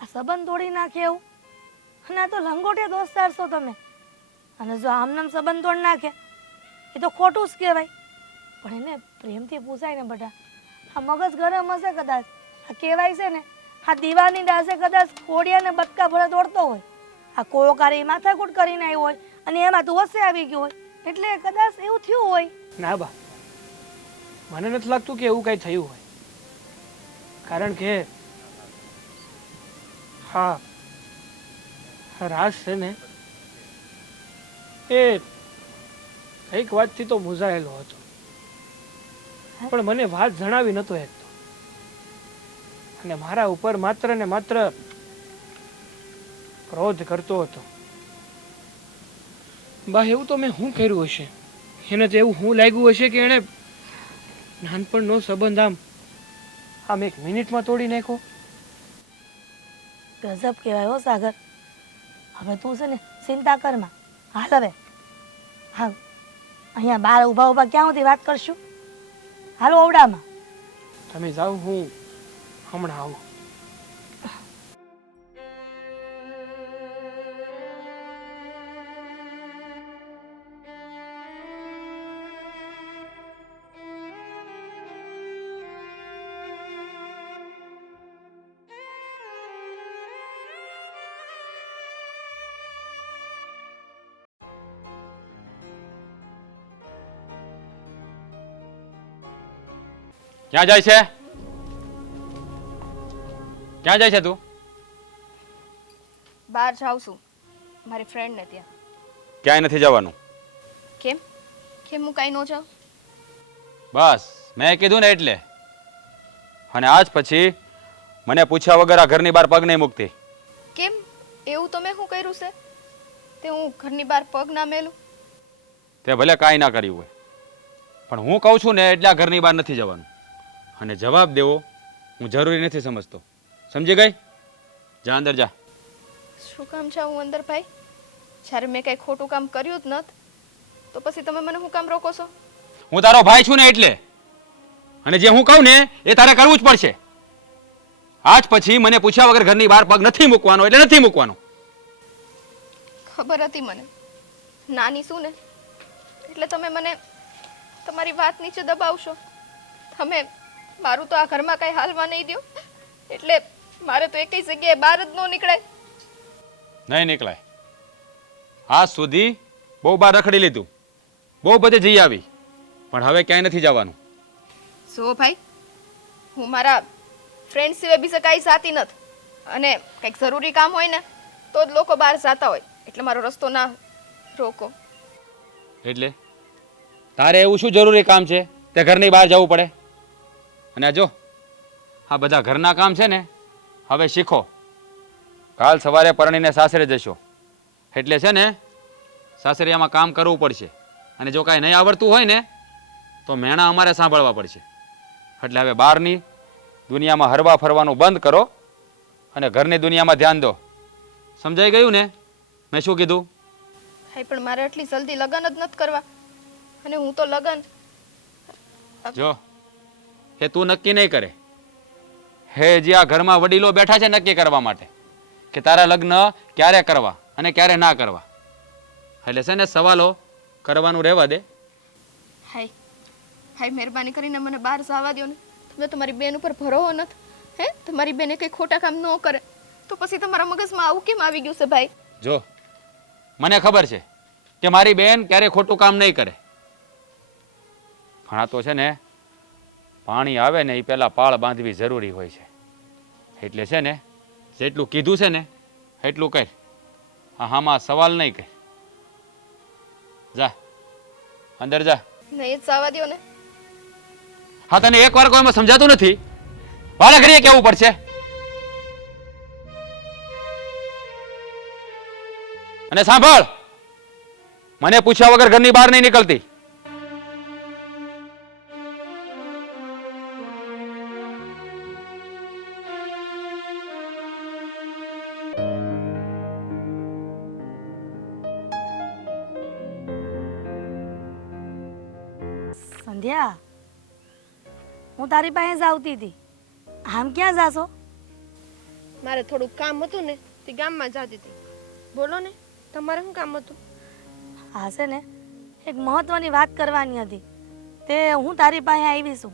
આ સંબંધ તોડી નાખે એવું. અને આ તો લંગોટિયા દોસ્તાર છો તમે, અને જો આમનામ સંબંધ તોડી નાખે એ તો ખોટું જ કહેવાય. પણ એને પ્રેમથી પૂછાય ને બટા, આ મગજ ગરમ હશે કદાચ, આ કહેવાય છે ને આ દીવાની ડાસે કદાચ ખોડિયાને બટકા ભરે દોડતો હોય, આ કોળકારી માથાકૂટ કરીને આવ્યો હોય અને એમાં તું વસે આવી ગયો હોય, એટલે કદાચ એવું થયું હોય. ના બા, મને નથી લાગતું કે એવું કઈ થયું હોય. કારણ કે હા, રાજ છે ને એ કઈક વાતથી તો મૂંઝાયેલો હતો, પણ મને વાત જણાવી નતો શકતો. અને મારા ઉપર માત્ર ને માત્ર ક્રોધ કરતો હતો. બા, એવું તો મેં શું કર્યું હશે? એને તો એવું શું લાગ્યું હશે કે એણે નાનપણનો સંબંધ આમ એક મિનિટમાં તોડી નાખ્યો. ગજબ કહેવાય હો સાગર. હવે તું છે ને ચિંતા કરમાં. હાલ હવે હા, અહીંયા બહાર ઊભા ઊભા ક્યાં સુધી વાત કરશું? હાલો ઓવડામાં. તમે જાઓ, હું હમણાં આવું. ક્યાં જાય છે? ક્યાં જાય છે તું? બહાર જાઉં છું મારી ફ્રેન્ડને ત્યાં. ક્યાંય નથી જવાનું. કેમ કેમ હું કાંઈ ન જાઉં? બસ મેં કીધું ને એટલે. અને આજ પછી મને પૂછ્યા વગર આ ઘરની બહાર પગ નહીં મૂકતી. કેમ એવું તો મેં શું કર્યું છે તે હું ઘરની બહાર પગ ના મેલું? તે ભલે કાંઈ ના કર્યું હોય, પણ હું કહું છું ને એટલે આ ઘરની બહાર નથી જવાનું. અને જવાબ દેવો હું જરૂરી નથી સમજતો. સમજી ગઈ? જા અંદર જા. શું કામ જાઉં અંદર ભાઈ? જ્યારે મેં કંઈ ખોટું કામ કર્યું જ નથી તો પછી તમે મને શું કામ રોકો છો? હું તારો ભાઈ છું ને એટલે. અને જે હું કહું ને એ તારે કરવું જ પડશે. આજ પછી મને પૂછ્યા વગર ઘરની બહાર પગ નથી મૂકવાનો એટલે નથી મૂકવાનો. ખબર હતી મને નાની શું ને એટલે તમે મને તમારી વાત નીચે દબાવશો. તમે મારું તો આ ઘરમાં કઈ હાલવા નહીં દો એટલે મારે તો એકેય જગ્યાએ બહાર જ ન નીકળાય. નહીં નીકળાય. આજ સુધી બહુ બાર રખડી લીધું, બહુ બધે જઈ આવી, પણ હવે ક્યાંય નથી જવાનું. જો ભાઈ, હું મારા ફ્રેન્ડ સિવાય બીજા કાંઈ જાતી નથી, અને કંઈક જરૂરી કામ હોય ને તો જ લોકો બહાર જતા હોય, એટલે મારો રસ્તો ના રોકો. એટલે તારે એવું શું જરૂરી કામ છે તે ઘરની બહાર જવું પડે? અને જો આ બધા ઘરના કામ છે ને હવે શીખો. કાલ સવારે પરણીને સાસરે જશો એટલે છે ને સાસરિયામાં કામ કરવું પડશે. અને જો કાંઈ નહીં આવડતું હોય ને તો મેણા અમારે સાંભળવા પડશે. એટલે હવે બહારની દુનિયામાં હરવા ફરવાનું બંધ કરો અને ઘરની દુનિયામાં ધ્યાન દો. સમજાઈ ગયું ને મેં શું કીધું? ભાઈ પણ મારે આટલી જલ્દી લગ્ન જ નથી કરવા, અને હું તો લગ્ન જો એ તું નક્કી નહીં કરે. હે જે આ ઘરમાં વડીલો બેઠા છે નક્કી કરવા માટે કે તારા લગ્ન ક્યારે કરવા અને ક્યારે ના કરવા. એટલે છે ને સવાલો કરવાનું રહેવા દે. હાય હાય, મહેરબાની કરીને મને બહાર જવા દો ને. તમે તમારી બેન ઉપર ભરોસો નથી? હે, તમારી બેને કંઈ ખોટા કામ ન કરે તો પછી તમારા મગજમાં આવું કેમ આવી ગયું છે ભાઈ? જો મને ખબર છે કે મારી બેન ક્યારે ખોટું કામ નહીં કરે, પણ આ તો છે ને પાણી આવે ને એ પહેલાં પાળ બાંધવી જરૂરી હોય છે. એટલે છે ને જેટલું કીધું છે ને એટલું કર. હામાં સવાલ નહીં કર. જા અંદર જા. નહીં જ જવા દો ને. હા, તને એક વાર કોઈમાં સમજાતું નથી? વાળા ઘડીએ કેવું પડશે. અને સાંભળ, મને પૂછ્યા વગર ઘરની બહાર નહીં નીકળતી. સંધ્યા, હું તારી પાસે જ આવતી હતી. આમ ક્યાં જાશો? મારે થોડુંક કામ હતું ને તે ગામમાં જતી હતી. બોલો ને, તમારે શું કામ હતું? હા છે ને, એક મહત્વની વાત કરવાની હતી, તે હું તારી પાસે આવી છું.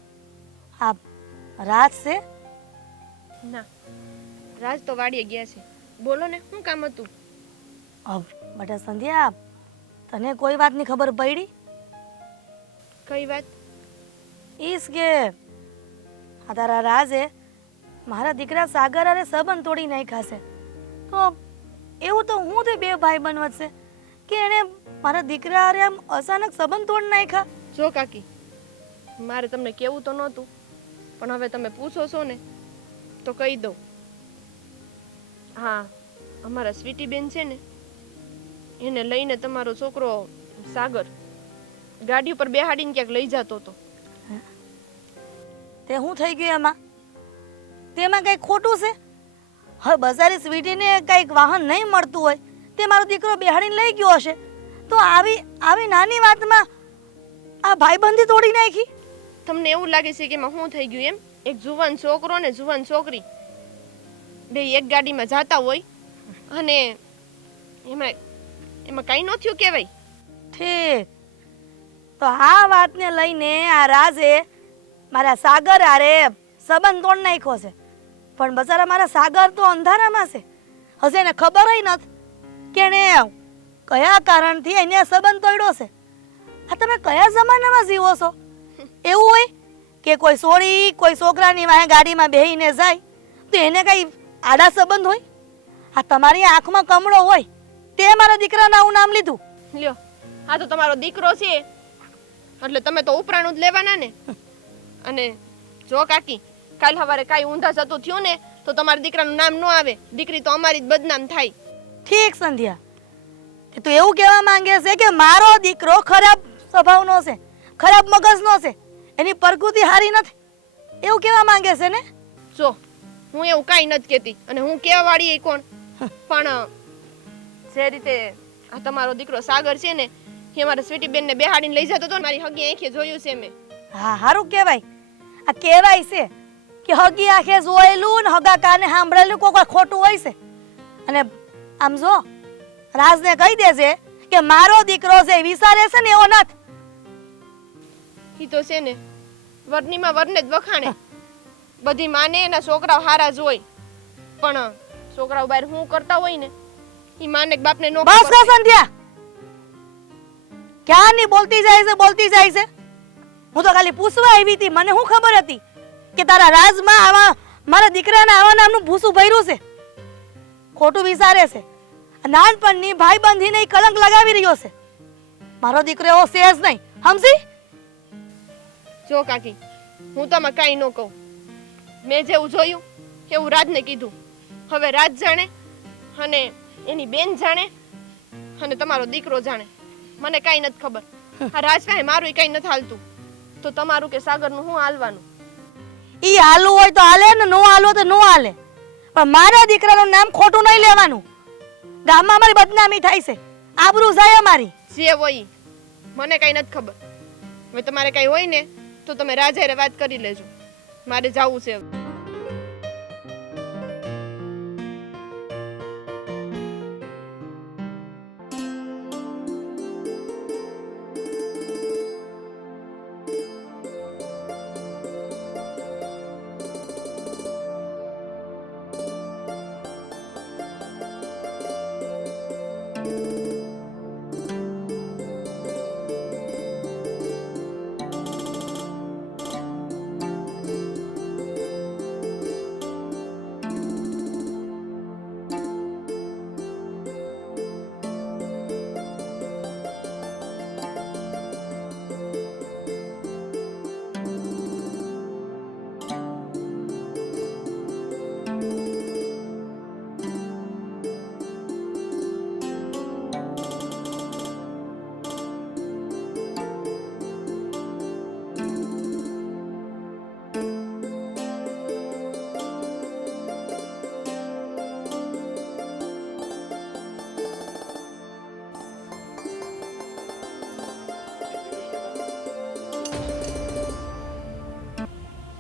હા, રાજ છે? ના, રાજ તો વાડીએ ગયા છે. બોલો ને, શું કામ હતું? બટા સંધ્યા, તને કોઈ વાતની ખબર પડી? કઈ વાત? ઈસ કે આ તારા રાજે મારા દીકરા સાગર અરે સંબંધ તોડી નાખ્યા છે. તો એવું તો હું તે બે ભાઈ બનવત છે કે એને મારા દીકરા અરે આમ અચાનક સંબંધ તોડી નાખ્યા. જો કાકી, મારે તમને કેવું તો નહોતું, પણ હવે તમે પૂછો છો ને તો કહી દઉં. હા, અમારા સ્વીટી બેન છે ને, એને લઈને તમારો છોકરો સાગર ગાડી ઉપર બેહાડીને ક્યાંક લઈ જતો હતો. તે હું થઈ ગયું એમાં? તેમાં કઈ ખોટું છે? હવે બજારી સ્વીટીને કઈક વાહન નહીં મળતું હોય તે મારો દીકરો બેહાડીને લઈ ગયો હશે, તો આવી આવી નાની વાતમાં આ ભાઈબંધી તોડી નાખી? તમને એવું લાગે છે કે એમાં શું થઈ ગયું એમ? એક જુવાન છોકરો ને જુવાન છોકરી બે એક ગાડીમાં જાતા હોય અને એમાં એમાં કઈ ન થયું કહેવાય. ઠીક, તો આ વાતને લઈને આ રાજે મારા સાગર આરે સંબંધ તોડ નાખ્યો છે. પણ બચારા મારા સાગર તો અંધારામાં છે. હશે એને ખબર નથી કે એને કયા કારણથી એને સંબંધ તોડ્યો છે. આ તમે કયા જમાનામાં જીવો છો? એવું હોય કે કોઈ સોળી કોઈ છોકરાની વાહે ગાડીમાં બેહીને જાય તો એને કઈ આડા સંબંધ હોય? આ તમારી આંખમાં કમળો હોય તે મારા દીકરાના આવું નામ લીધું. લ્યો, આ તો તમારો દીકરો છે એટલે તમે તો ઉપરાણું જ લેવાના ને. અને જો કાકી, કાલ સવારે કાંઈ ઊંધા જતું થયું ને તો તમારા દીકરાનું નામ ન આવે, દીકરી તો અમારી જ બદનામ થાય. ઠીક સંધ્યા, તે તું એવું કહેવા માંગે છે કે મારો દીકરો ખરાબ સ્વભાવનો છે, ખરાબ મગજનો છે, એની પ્રકૃતિ સારી નથી, એવું કહેવા માંગે છે ને? જો, હું એવું કાંઈ નથી કહેતી અને હું કહેવા વાળી એ કોણ, પણ જે રીતે આ તમારો દીકરો સાગર છે ને એ મારા સ્વીટી બેનને બેહાડીને લઈ જતો હતો ને, મારી હગી આંખે જોયું છે મેં. હા, સારું કહેવાય. આ કહેવાય છે કે હગી આંખે જોયેલું ને હગા કાને સાંભળેલું કોઈ ખોટું હોય છે. અને આમ જો, રાજને કહી દેજે કે મારો દીકરો જે વિચારે છે ને એવો નથી. ઈ તો છે ને વરનીમાં વરને જ વખાણે. બધી માને એના છોકરાઓ હારા જ હોય, પણ છોકરાઓ બહાર શું કરતા હોય ને ઈ માને કે બાપને નો બસ કર સંધ્યા, ક્યાં ની બોલતી જાય છે. હું તો ખાલી પૂછવા આવી હતી, મને શું ખબર હતી કે તારા રાજમાં આવા મારા દીકરાના આવા નામનું ભૂસું ભર્યું છે. ખોટું વિચારે છે, નાનપણની ભાઈબંધીને કલંક લગાવી રહ્યો છે. મારો દીકરો એવો છે જ નહીં, સમજી? જો કાકી, હું તમે કાંઈ ન કહું. મેં જેવું જોયું એવું રાજને કીધું. હવે રાજ જાણે અને એની બેન જાણે અને તમારો દીકરો જાણે. મને કાંઈ નથી ખબર. આ રાજ પાસે મારું કાંઈ નથી હાલતું, તો તમારું કે સાગરનું શું હાલવાનું? ઈ હાલવું હોય તો હાલે ને નો હાલવો તો નો હાલે, પણ મારા દીકરાનું નામ ખોટું નહીં લેવાનું. ગામમાં અમારી બદનામી થાય છે, આબરૂ જાય અમારી. જે હોય ઈ. મને કાંઈ નથી ખબર. હવે તમારે કાંઈ હોય ને તો તમે રાજાએ વાત કરી લેજો. મારે જાવું છે હવે.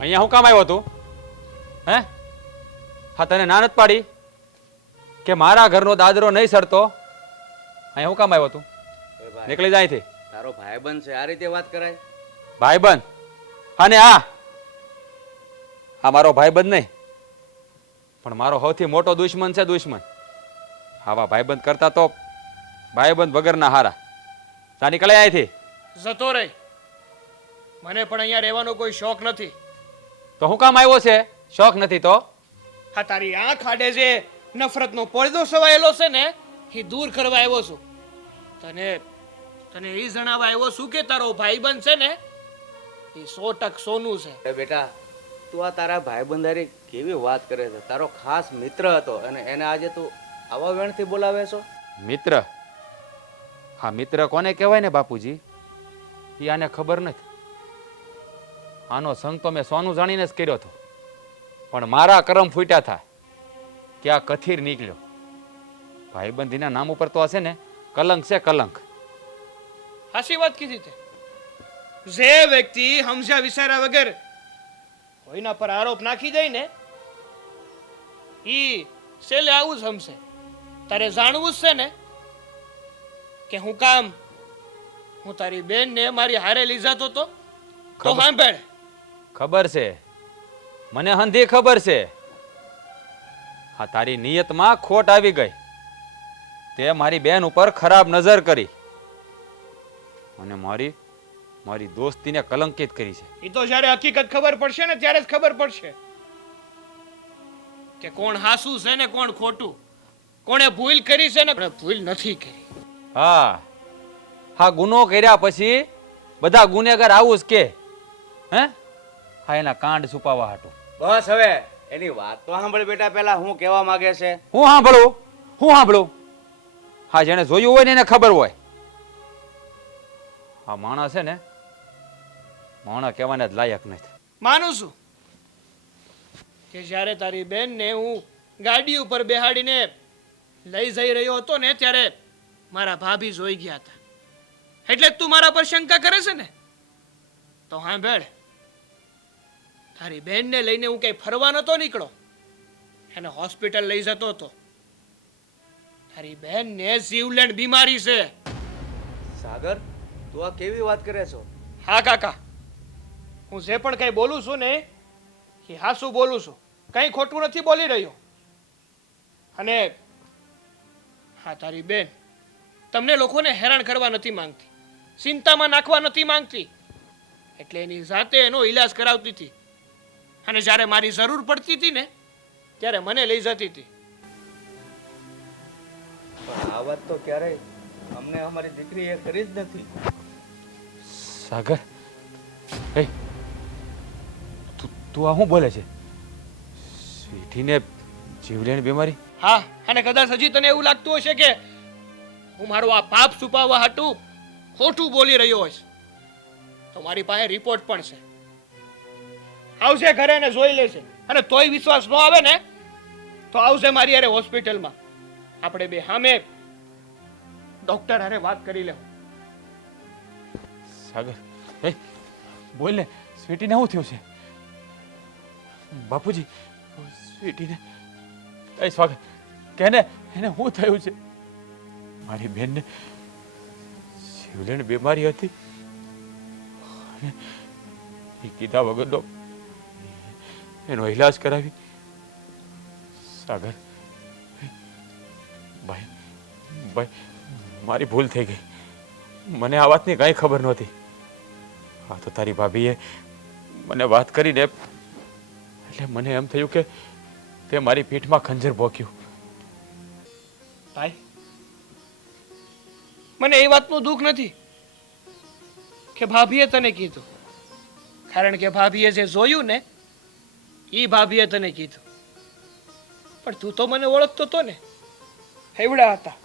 અહીંયા હું કામ આવ્યો તું? હે? હા, તને ના નથી પાડી કે મારા ઘરનો દાદરો નહીં સરતો? અહીંયા હું કામ આવ્યો તું? નીકળી જાય અહીંથી. તારો ભાઈબંધ છે, આ રીતે વાત કરાય? ભાઈબંધ? અને આ મારો ભાઈબંધ નહીં, પણ મારો સૌથી મોટો દુશ્મન છે, દુશ્મન. આવા ભાઈબંધ કરતા તો ભાઈબંધ વગરના હારા. જા નીકળે અહીંથી. જતો રહી. મને પણ અહીંયા રહેવાનો કોઈ શોખ નથી. તો હું કામ આવ્યો છે? શોખ નથી તો? હા, તારી આંખ આડે જે નફરતનો પડદો સવાયેલો છે ને, એ દૂર કરવા આવ્યો છું. તને તને એ જણાવવા આવ્યો છું કે તારો ભાઈબંધ છે ને, એ 100% સોનું છે. એ બેટા, તું આ તારા ભાઈબંધારી કેવી વાત કરે છે? તારો ખાસ મિત્ર હતો અને એને આજે તું આવા વેણથી બોલાવે છો? મિત્ર? હા, મિત્ર કોને કહેવાય ને બાપુજી, એ આને ખબર નથી. આનો સંગ તો મેં સોનું જાણીને જ કર્યો હતો, પણ મારા કરમ ફૂટ્યા હતા કે આ કથીર નીકળ્યો. ભાઈબંધીના નામ ઉપર તો હશે ને કલંક છે, કલંક. હાસી વાત કીધી તે. જે વ્યક્તિ સમજ્યા વિચાર્યા વગર કોઈના પર આરોપ નાખી જાય ને, ઈ છેલ્લે આવું જ સમજે. તારે જાણવું જ છે ને કે હું કામ હું તારી બેન ને મારી હારે લઈ જતો તો સાંભળ. ખબર છે મને, હંધી ખબર છે. હા, તારી નિયતમાં ખોટ આવી ગઈ. તે મારી બેન ઉપર ખરાબ નજર કરી અને મારી દોસ્તીને કલંકિત કરી છે. એ તો જ્યારે હકીકત ખબર પડશે ને ત્યારે જ ખબર પડશે કે કોણ હાસુ છે ને કોણ ખોટું, કોણે ભૂલ કરી છે ને કોણે ભૂલ નથી કરી. હા, ગુનો કર્યા પછી બધા ગુનેગાર આવું જ કે હે? હા, એના કાંડ છુપાવવા હાટું. બસ હવે એની વાત તો સાંભળ બેટા. પહેલા હું કહેવા માંગે છે? હું સાંભળું? હા, જેને જોયું હોય ને એને ખબર હોય. હા, માણસ છે ને, માણસ કહેવાને જ લાયક નથી. માનું છું કે જ્યારે તારી બેન ને હું ગાડી ઉપર બેહાડીને લઈ જઈ રહ્યો હતો ને, ત્યારે મારા ભાભી જોઈ ગયા હતા. એટલે તું મારા પર શંકા કરે છે ને? તો સાંભળ, તારી બેનને લઈને હું કઈ ફરવા નતો નીકળો, એને હોસ્પિટલ લઈ જતો હતો. તારી બેનને જીવલેણ બીમારી છે. સાગર, તું આ કેવી વાત કરે છો? હા કાકા, હું જે પણ કઈ બોલું છું ને એ હાસું બોલું છું, કઈ ખોટું નથી બોલી રહ્યો. અને હા, તારી બેન તમને લોકોને હેરાન કરવા નથી માંગતી, ચિંતામાં નાખવા નથી માંગતી, એટલે એની જાતે એનો ઈલાજ કરાવતી હતી. અને જ્યારે મારી જરૂર પડતી હતી ને, ત્યારે મને લઈ જતી હતી. પણ આ વાત તો ક્યારેય અમને અમારી દીકરી એ કરી જ નથી. સાગર, એ તું આ શું બોલે છે? સ્વીટીને જીવલેણ બીમારી? હા, અને કદાચ હજી તને એવું લાગતું હશે કે હું મારું આ પાપ છુપાવવા હાટું ખોટું બોલી રહ્યો હોઈશ, તો મારી પાસે રિપોર્ટ પણ છે. આવશે ઘરે ને જોઈ લેશે, અને તોય વિશ્વાસ ન આવે ને તો આવશે મારી હારે હોસ્પિટલમાં. આપણે બે સામે ડોક્ટર હારે વાત કરી લેવું. સાગર, એ બોલ ને, સ્વીટીને શું થયું છે? બાપુજી, સ્વીટીને એ સ્વાગત કેને, એને શું થયું છે? મારી બેનને જીવલેણ બીમારી હતી અને એ કીધા વગરનો એનો ઈલાજ કરાવી. સાગર, ભાઈ મારી ભૂલ થઈ ગઈ. મને આ વાતની કાંઈ ખબર નહોતી. હા, તો તારી ભાભીએ મને વાત કરીને એટલે મને એમ થયું કે તે મારી પીઠમાં ખંજર ભોંક્યું. ભાઈ, મને એ વાતનું દુઃખ નથી કે ભાભીએ તને કીધું, કારણ કે ભાભીએ જે જોયું ને એ ભાભીએ તને કીધું. પણ તું તો મને ઓળખતો તો ને, એવડા હતા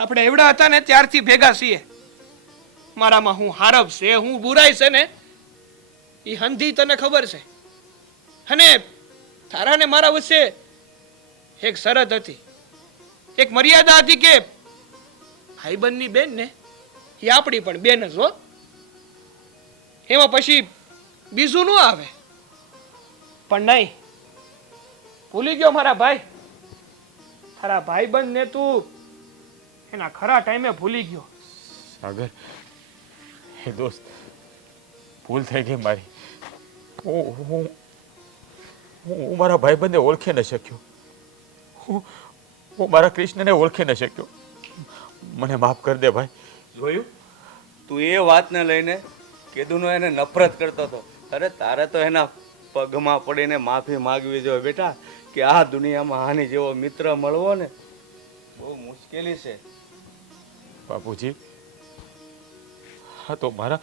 આપણે, એવડા હતા ને ત્યારથી ભેગા છીએ. મારામાં હું હારબ છે, હું બુરાઈ છે ને એ હંધી તને ખબર છે. અને તારા ને મારા વચ્ચે એક શરત હતી, એક મર્યાદા હતી કે ભાઈબંધની બેન ને એ આપણી પણ બેન જ હો, એમાં પછી બીજું ન આવે. પણ નહીં, ભૂલી ગયો મારા ભાઈ. તારા ભાઈબંધને તું એના ખરા ટાઈમે ભૂલી ગયો. સાગર, હે દોસ્ત, ભૂલ થઈ ગઈ મારી. હું હું હું મારા ભાઈબંધને ઓળખી ન શક્યો. હું મારા કૃષ્ણને ઓળખી ન શક્યો. મને માફ કરી દે ભાઈ. જોયું, તું એ વાતને લઈને કેદુનો એને નફરત કરતો હતો. અરે તારે તો એના પગમાં પડીને માફી માગવી જોઈએ બેટા, કે આ દુનિયામાં આની જેવો મિત્ર મળવો ને બહુ મુશ્કેલી છે. બાપુજી, હા તો મારા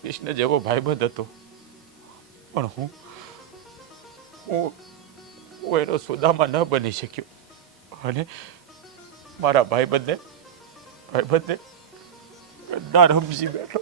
કૃષ્ણ જેવો ભાઈબંધ હતો, પણ હું એનો સુદામા ન બની શક્યો અને મારા ભાઈબંધને ગદ્દાર સમજી બેઠો.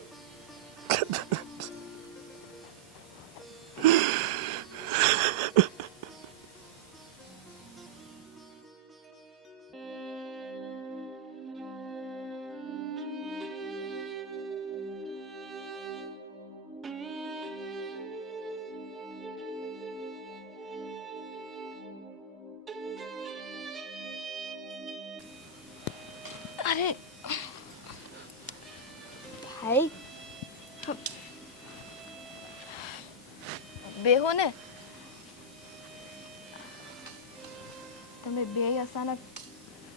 અરે ભાઈ બેહો ને. તમે બે અચાનક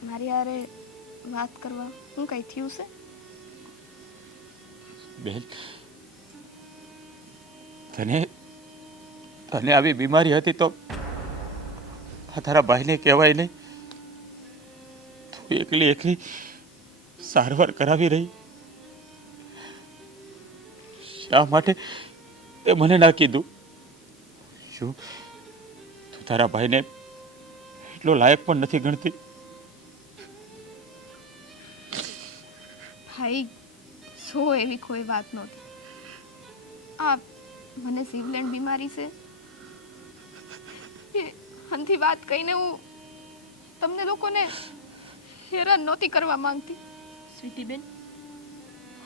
મારી હારે વાત કરવા શું કઈ થયું છે? બેન, તને આવી બીમારી હતી તો આ તારા ભાઈને કહેવાય નહીં? તું એકલી સારવાર કરાવી રહી, શા માટે તે મને ના કીધું? શું તું તારા ભાઈને એટલો લાયક પણ નથી ગણતી? ભાઈ, સો એવી કોઈ વાત નહોતી. આ મને સિવલેન્ડ બીમારી છે એ હંથી વાત કહીને હું તમને લોકોને હેરાન નહોતી કરવા માંગતી. સ્વીટી બેન,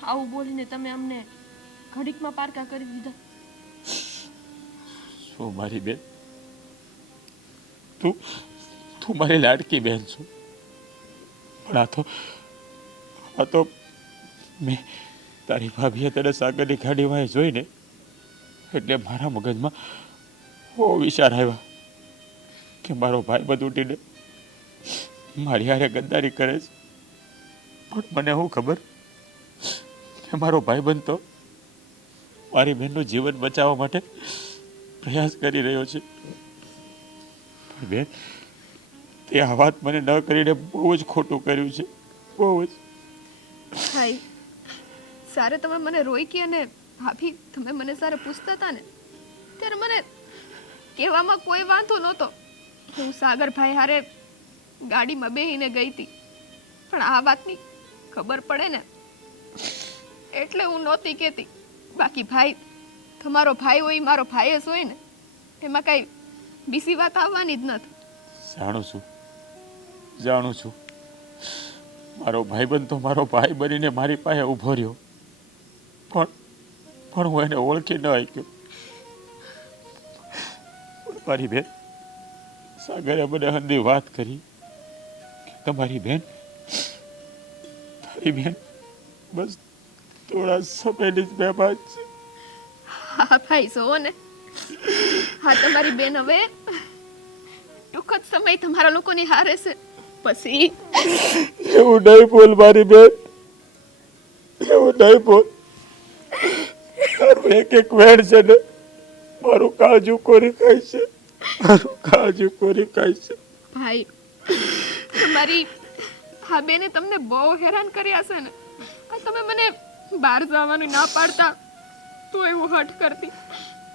આવું બોલીને તમે અમને ઘડીકમાં પારકા કરી દીધા. શું મારી બેન, તું મારી લાડકી બેન છું, પણ આ તો મેં તારી ભાભીએ તને સાગરની ગાડીમાં જોઈને એટલે મારા મગજમાં બહુ વિચાર આવ્યા કે મારો ભાઈ બધું ઉઠીને મારી હારે ગદ્દારી કરે છે. પણ મને શું ખબર કે મારો ભાઈબંધ તો મારી બહેનનું જીવન બચાવવા માટે પ્રયાસ કરી રહ્યો છે. પણ બેન, તે આ વાત મને ન કરીને બહુ જ ખોટું કર્યું છે, બહુ જ. ભાઈ, સારે તમે મને રોકી અને ભાભી તમે મને સારે પૂછતા હતા ને ત્યારે મને કહેવામાં કોઈ વાંધો નહોતો. હું સાગરભાઈ હારે ગાડીમાં બેહીને ગઈ હતી, પણ આ વાતની ખબર પડે ને એટલે હું નહોતી કહેતી. બાકી ભાઈ, તમારો ભાઈ હોય મારો ભાઈ જ હોય ને, એમાં કઈ બીજી વાત આવવાની જ નથી. જાણું છું મારો ભાઈબંધ તો મારો ભાઈ બનીને મારી પાસે ઊભો રહ્યો, પણ હું એને ઓળખી ન શક્યો. મારી બેન સાગરે મને હંધી વાત કરી કે તારી બેન બસ થોડા સમયની જ મહેમાન છે. હા ભાઈ, જોવો ને, હા તમારી બેન હવે ટૂંક જ સમય તમારા લોકોની હારે છે. પછી એવું નહીં બોલ મારી બેન, એવું નહીં બોલ. તારું એક વેણ છે ને મારું કાળજું કોરી ખાય છે, મારું કાળજું કોરી ખાય છે. ભાઈ, તમારી હા બેને તમને બહુ હેરાન કર્યા છે ને. આ તમે મને બહાર જવાનું ના પાડતા તો એવું હઠ કરતી.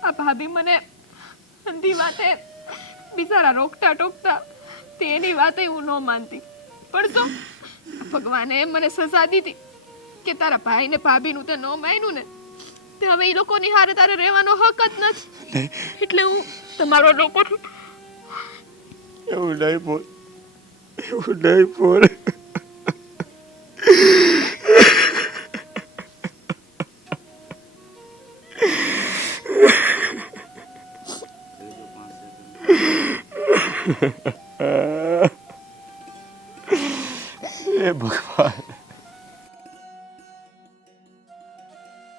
આ ભાભી મને અંધી વાતે બિચારા રોકતા ટોકતા તેની વાતે હું ન માનતી. પણ તો ભગવાને મને સજા દીધી કે તારા ભાઈ ને ભાભીનું તે ન માન્યું ને, તે હવે એ લોકોની હારે તારે રહેવાનો હક જ નથી. એટલે હું તમારો લોકો એવું નહીં બોલ, એવું નહીં બોલ. હે ભગવાન